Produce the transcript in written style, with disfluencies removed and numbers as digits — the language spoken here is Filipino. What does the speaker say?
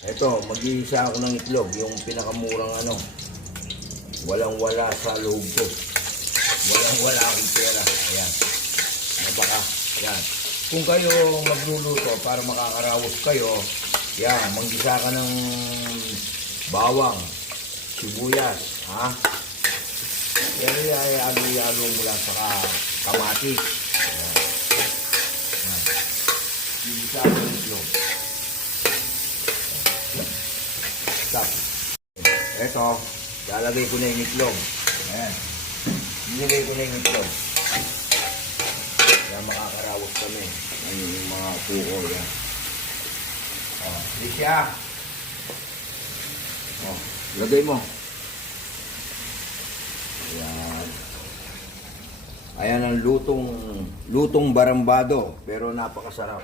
Ito, mag-iisa ako ng itlog, yung pinakamurang ano. Walang-wala sa loob ko. Walang-wala akong pera. Ayan. Baka, ayan. Kung kayo magluluto para makakaraos kayo, yan, mag-isa ka ng bawang, sibuyas, ha? Yan ay alo-alo mo lang saka kamatis. Ayan. Ayan. Mag-isa ka ng itlog. Stop. Ito, lalagay ko na yung itlog. Ayan. Nilagay ko na yung itlog. Kaya makakaraos kami. Ano yung mga puo yan. O, di siya. O, lagay mo. Ayan. Ayan ang lutong barambado. Pero napakasarap.